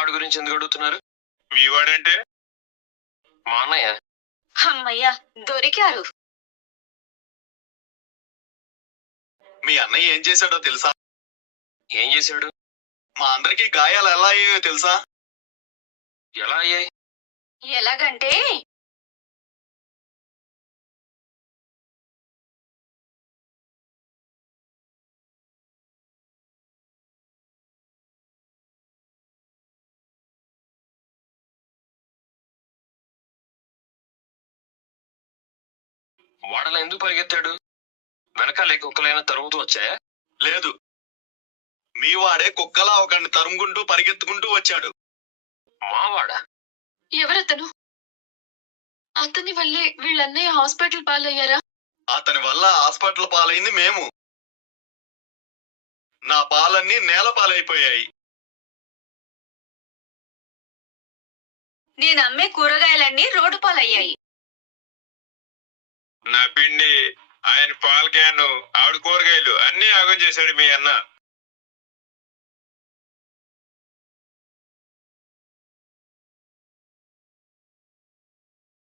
మావాడి గురించి ఎందుకు అడుగుతున్నారు? మీ వాడంటే మా అన్నయ్య. అమ్మయ్యా, దొరికారు. మీ అన్నయ్య ఏం చేశాడో తెలుసా? ఏం చేశాడు? మా అందరికి గాయాలు ఎలా అయ్యాయో తెలుసా? ఎలా అయ్యాయి? ఎలాగంటే వాడలా ఎందుకు పరిగెత్తాడు? వెనకాలే కుక్కలైనా తరుగుతూ వచ్చాయా? లేదు, మీ వాడే కుక్కలా ఒకడిని తరుముకుంటూ పరిగెత్తుకుంటూ వచ్చాడు. మావాడా? ఎవరతను? అతని వల్లే వీళ్ళన్నయ్య హాస్పిటల్ పాలయ్యారా? అతని వల్ల హాస్పిటల్ పాలైంది మేము. నా పాలన్నీ నేల పాలైపోయాయి. నేను అమ్మే కూరగాయలన్నీ రోడ్డు పాలయ్యాయి. నా పిండి, ఆయన పాల క్యాను, ఆవిడ కూరగాయలు అన్ని ఆగం చేశాడు మీ అన్న.